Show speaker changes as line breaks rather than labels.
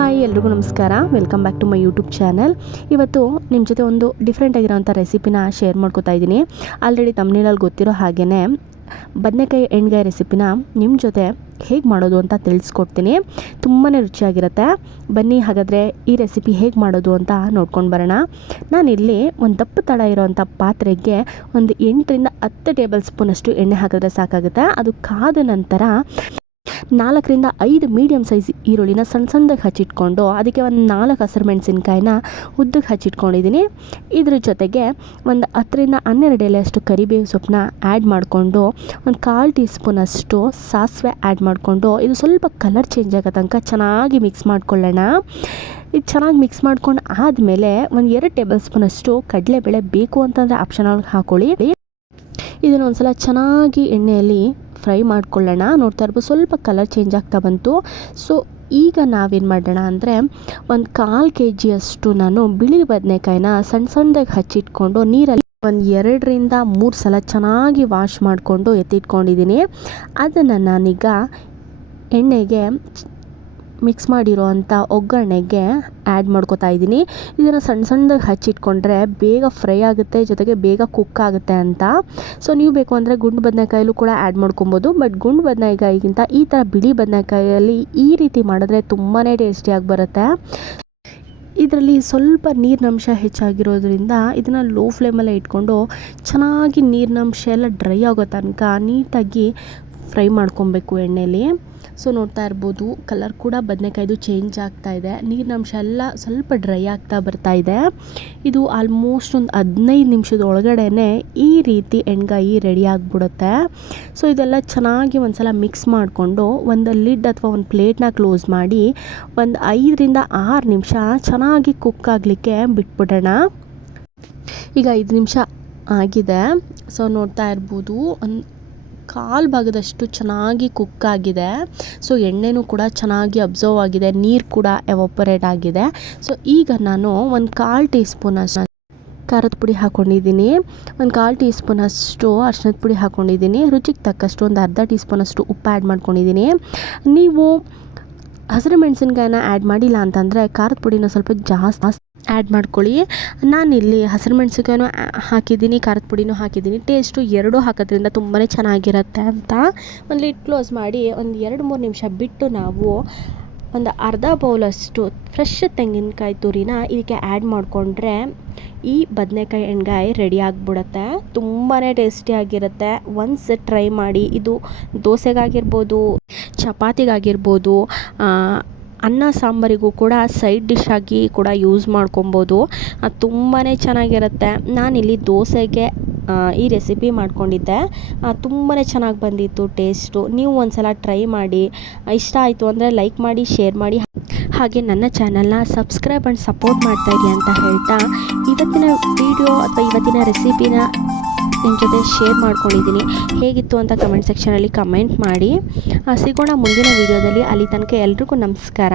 Hi, ಎಲ್ರಿಗೂ ನಮಸ್ಕಾರ. Welcome back to my YouTube channel ಇವತ್ತು ನಿಮ್ಮ ಜೊತೆ ಒಂದು ಡಿಫ್ರೆಂಟ್ ಆಗಿರೋಂಥ ರೆಸಿಪಿನ ಶೇರ್ ಮಾಡ್ಕೋತಾ ಇದ್ದೀನಿ. ಆಲ್ರೆಡಿ ತಮ್ಮನೇಲಲ್ಲಿ ಗೊತ್ತಿರೋ ಹಾಗೆಯೇ ಬದನೆಕಾಯಿ ಎಣ್ಗಾಯಿ ರೆಸಿಪಿನ ನಿಮ್ಮ ಜೊತೆ ಹೇಗೆ ಮಾಡೋದು ಅಂತ ತಿಳಿಸ್ಕೊಡ್ತೀನಿ. ತುಂಬಾ ರುಚಿಯಾಗಿರುತ್ತೆ. ಬನ್ನಿ, ಹಾಗಾದರೆ ಈ ರೆಸಿಪಿ ಹೇಗೆ ಮಾಡೋದು ಅಂತ ನೋಡ್ಕೊಂಡು ಬರೋಣ. ನಾನಿಲ್ಲಿ ಒಂದು ದಪ್ಪ ತಳ ಇರೋವಂಥ ಪಾತ್ರೆಗೆ ಒಂದು ಎಂಟರಿಂದ ಹತ್ತು ಟೇಬಲ್ ಸ್ಪೂನಷ್ಟು ಎಣ್ಣೆ ಹಾಕಿದ್ರೆ ಸಾಕಾಗುತ್ತೆ. ಅದು ಕಾದ ನಂತರ ನಾಲ್ಕರಿಂದ ಐದು ಮೀಡಿಯಮ್ ಸೈಜ್ ಈರುಳ್ಳಿನ ಸಣ್ಣ ಸಣ್ಣದಾಗಿ ಹಚ್ಚಿಟ್ಕೊಂಡು ಅದಕ್ಕೆ ಒಂದು ನಾಲ್ಕು ಹಸಿರು ಮೆಣಸಿನ್ಕಾಯಿನ ಉದ್ದಕ್ಕೆ ಹಚ್ಚಿಟ್ಕೊಂಡಿದ್ದೀನಿ. ಇದ್ರ ಜೊತೆಗೆ ಒಂದು ಹತ್ತರಿಂದ ಹನ್ನೆರಡು ಎಲೆಯಷ್ಟು ಕರಿಬೇವು ಸೊಪ್ಪನ್ನ ಆ್ಯಡ್ ಮಾಡಿಕೊಂಡು ಒಂದು ಕಾಲು ಟೀ ಸ್ಪೂನಷ್ಟು ಸಾಸಿವೆ ಆ್ಯಡ್ ಮಾಡಿಕೊಂಡು ಇದು ಸ್ವಲ್ಪ ಕಲರ್ ಚೇಂಜ್ ಆಗೋ ತನಕ ಚೆನ್ನಾಗಿ ಮಿಕ್ಸ್ ಮಾಡ್ಕೊಳ್ಳೋಣ. ಇದು ಚೆನ್ನಾಗಿ ಮಿಕ್ಸ್ ಮಾಡ್ಕೊಂಡು ಆದಮೇಲೆ ಒಂದು ಎರಡು ಟೇಬಲ್ ಸ್ಪೂನಷ್ಟು ಕಡಲೆಬೇಳೆ ಬೇಕು ಅಂತಂದರೆ ಆಪ್ಷನಲ್ ಹಾಕೊಳ್ಳಿ. ಇದನ್ನು ಒಂದ್ಸಲ ಚೆನ್ನಾಗಿ ಎಣ್ಣೆಯಲ್ಲಿ ಫ್ರೈ ಮಾಡ್ಕೊಳ್ಳೋಣ. ನೋಡ್ತಾ ಇರ್ಬೋದು ಸ್ವಲ್ಪ ಕಲರ್ ಚೇಂಜ್ ಆಗ್ತಾ ಬಂತು. ಸೊ ಈಗ ನಾವೇನು ಮಾಡೋಣ ಅಂದರೆ ಒಂದು ಕಾಲು ಕೆ ಜಿಯಷ್ಟು ನಾನು ಬಿಳಿ ಬದನೆಕಾಯಿನ ಸಣ್ಣ ಸಣ್ಣದಾಗಿ ಹಚ್ಚಿಟ್ಕೊಂಡು ನೀರಲ್ಲಿ ಒಂದು ಎರಡರಿಂದ ಮೂರು ಸಲ ಚೆನ್ನಾಗಿ ವಾಶ್ ಮಾಡಿಕೊಂಡು ಎತ್ತಿಟ್ಕೊಂಡಿದ್ದೀನಿ. ಅದನ್ನು ನಾನೀಗ ಎಣ್ಣೆಗೆ ಮಿಕ್ಸ್ ಮಾಡಿರೋ ಅಂಥ ಒಗ್ಗರಣೆಗೆ ಆ್ಯಡ್ ಮಾಡ್ಕೋತಾ ಇದ್ದೀನಿ. ಇದನ್ನು ಸಣ್ಣ ಸಣ್ಣದಾಗಿ ಹಚ್ಚಿಟ್ಕೊಂಡ್ರೆ ಬೇಗ ಫ್ರೈ ಆಗುತ್ತೆ, ಜೊತೆಗೆ ಬೇಗ ಕುಕ್ ಆಗುತ್ತೆ ಅಂತ. ಸೊ ನೀವು ಬೇಕು ಅಂದರೆ ಗುಂಡು ಬದನೆಕಾಯಲ್ಲೂ ಕೂಡ ಆ್ಯಡ್ ಮಾಡ್ಕೊಬೋದು. ಬಟ್ ಗುಂಡು ಬದನೆಕಾಯಿಗಿಂತ ಈ ಥರ ಬಿಳಿ ಬದನೆಕಾಯಲ್ಲಿ ಈ ರೀತಿ ಮಾಡಿದ್ರೆ ತುಂಬಾ ಟೇಸ್ಟಿಯಾಗಿ ಬರುತ್ತೆ. ಇದರಲ್ಲಿ ಸ್ವಲ್ಪ ನೀರಿನಂಶ ಹೆಚ್ಚಾಗಿರೋದ್ರಿಂದ ಇದನ್ನು ಲೋ ಫ್ಲೇಮಲ್ಲೇ ಇಟ್ಕೊಂಡು ಚೆನ್ನಾಗಿ ನೀರಿನಂಶ ಎಲ್ಲ ಡ್ರೈ ಆಗೋ ತನಕ ನೀಟಾಗಿ ಫ್ರೈ ಮಾಡ್ಕೊಬೇಕು ಎಣ್ಣೆಲಿ. ಸೊ ನೋಡ್ತಾ ಇರ್ಬೋದು ಕಲರ್ ಕೂಡ ಬದನೆಕಾಯ್ದು ಚೇಂಜ್ ಆಗ್ತಾ ಇದೆ. ನೀರಿನಂಶ ಎಲ್ಲ ಸ್ವಲ್ಪ ಡ್ರೈ ಆಗ್ತಾ ಬರ್ತಾ ಇದೆ. ಇದು ಆಲ್ಮೋಸ್ಟ್ ಒಂದು ಹದಿನೈದು ನಿಮಿಷದ ಒಳಗಡೆ ಈ ರೀತಿ ಎಣ್ಗಾಯಿ ರೆಡಿ ಆಗಿಬಿಡುತ್ತೆ. ಸೊ ಇದೆಲ್ಲ ಚೆನ್ನಾಗಿ ಒಂದು ಸಲ ಮಿಕ್ಸ್ ಮಾಡಿಕೊಂಡು ಒಂದು ಲಿಡ್ ಅಥವಾ ಒಂದು ಪ್ಲೇಟ್ನ ಕ್ಲೋಸ್ ಮಾಡಿ ಒಂದು ಐದರಿಂದ ಆರು ನಿಮಿಷ ಚೆನ್ನಾಗಿ ಕುಕ್ ಆಗಲಿಕ್ಕೆ ಬಿಟ್ಬಿಡೋಣ. ಈಗ ಐದು ನಿಮಿಷ ಆಗಿದೆ. ಸೊ ನೋಡ್ತಾ ಇರ್ಬೋದು, ಒಂದು ಕಾಲು ಭಾಗದಷ್ಟು ಚೆನ್ನಾಗಿ ಕುಕ್ ಆಗಿದೆ. ಸೊ ಎಣ್ಣೆನೂ ಕೂಡ ಚೆನ್ನಾಗಿ ಅಬ್ಸರ್ವ್ ಆಗಿದೆ. ನೀರು ಕೂಡ ಎವಾಪರೇಟ್ ಆಗಿದೆ. ಸೊ ಈಗ ನಾನು ಒಂದು ಕಾಲು ಟೀ ಸ್ಪೂನ್ ಅಷ್ಟು ಖಾರದ ಪುಡಿ ಹಾಕ್ಕೊಂಡಿದ್ದೀನಿ ಒಂದು ಕಾಲು ಟೀ ಸ್ಪೂನಷ್ಟು ಅರ್ಶಿನದ ಪುಡಿ ಹಾಕ್ಕೊಂಡಿದ್ದೀನಿ ರುಚಿಗೆ ತಕ್ಕಷ್ಟು ಒಂದು ಅರ್ಧ ಟೀ ಸ್ಪೂನಷ್ಟು ಉಪ್ಪು ಆ್ಯಡ್ ಮಾಡ್ಕೊಂಡಿದ್ದೀನಿ. ನೀವು ಹಸಿರು ಮೆಣಸಿನ್ಕಾಯನ್ನ ಆ್ಯಡ್ ಮಾಡಿಲ್ಲ ಅಂತಂದರೆ ಖಾರದ ಪುಡಿನ ಸ್ವಲ್ಪ ಜಾಸ್ತಿ ಆ್ಯಡ್ ಮಾಡ್ಕೊಳ್ಳಿ. ನಾನಿಲ್ಲಿ ಹಸಿರು ಮೆಣಸಿನ್ಕಾಯಿನೂ ಹಾಕಿದ್ದೀನಿ, ಖಾರದ ಪುಡಿನೂ ಹಾಕಿದ್ದೀನಿ. ಟೇಸ್ಟು ಎರಡೂ ಹಾಕೋದ್ರಿಂದ ತುಂಬಾ ಚೆನ್ನಾಗಿರುತ್ತೆ ಅಂತ ಒಂದು ಲಿಡ್ ಕ್ಲೋಸ್ ಮಾಡಿ ಒಂದು ಎರಡು ಮೂರು ನಿಮಿಷ ಬಿಟ್ಟು ನಾವು ಒಂದು ಅರ್ಧ ಬೌಲಷ್ಟು ಫ್ರೆಶ್ ತೆಂಗಿನಕಾಯಿ ತುರಿನ ಇದಕ್ಕೆ ಆ್ಯಡ್ ಮಾಡಿಕೊಂಡ್ರೆ ಈ ಬದನೆಕಾಯಿ ಎಣ್ಗಾಯಿ ರೆಡಿ ಆಗಿಬಿಡುತ್ತೆ. ತುಂಬಾ ಟೇಸ್ಟಿಯಾಗಿರುತ್ತೆ ಒನ್ಸ್ ಟ್ರೈ ಮಾಡಿ ಇದು ದೋಸೆಗಾಗಿರ್ಬೋದು, ಚಪಾತಿಗಾಗಿರ್ಬೋದು ಅನ್ನ ಸಾಂಬಾರಿಗೂ ಕೂಡ ಸೈಡ್ ಡಿಶ್ ಆಗಿ ಕೂಡ ಯೂಸ್ ಮಾಡ್ಕೊಬೋದು. ಅದು ತುಂಬಾ ಚೆನ್ನಾಗಿರುತ್ತೆ. ನಾನಿಲ್ಲಿ ದೋಸೆಗೆ ಈ ರೆಸಿಪಿ ಮಾಡ್ಕೊಂಡಿದ್ದೆ. ತುಂಬಾ ಚೆನ್ನಾಗಿ ಬಂದಿತ್ತು ಟೇಸ್ಟು ನೀವು ಒಂದು ಸಲ ಟ್ರೈ ಮಾಡಿ. ಇಷ್ಟ ಆಯಿತು ಅಂದರೆ ಲೈಕ್ ಮಾಡಿ ಶೇರ್ ಮಾಡಿ. ಹಾಗೆ ನನ್ನ ಚಾನಲ್ನ ಸಬ್ಸ್ಕ್ರೈಬ್ ಆ್ಯಂಡ್ ಸಪೋರ್ಟ್ ಮಾಡ್ತಾ ಮಾಡ್ತಾಯಿರಿ ಅಂತ ಹೇಳ್ತಾ, ಇವತ್ತಿನ ವಿಡಿಯೋ ಅಥವಾ ಇವತ್ತಿನ ರೆಸಿಪಿನ ನಿಮ್ಮ ಜೊತೆ ಶೇರ್ ಮಾಡ್ಕೊಂಡಿದ್ದೀನಿ. ಹೇಗಿತ್ತು ಅಂತ ಕಮೆಂಟ್ ಸೆಕ್ಷನಲ್ಲಿ ಕಮೆಂಟ್ ಮಾಡಿ. ಸಿಗೋಣ ಮುಂದಿನ ವೀಡಿಯೋದಲ್ಲಿ ಅಲ್ಲಿ ತನಕ ಎಲ್ರಿಗೂ ನಮಸ್ಕಾರ.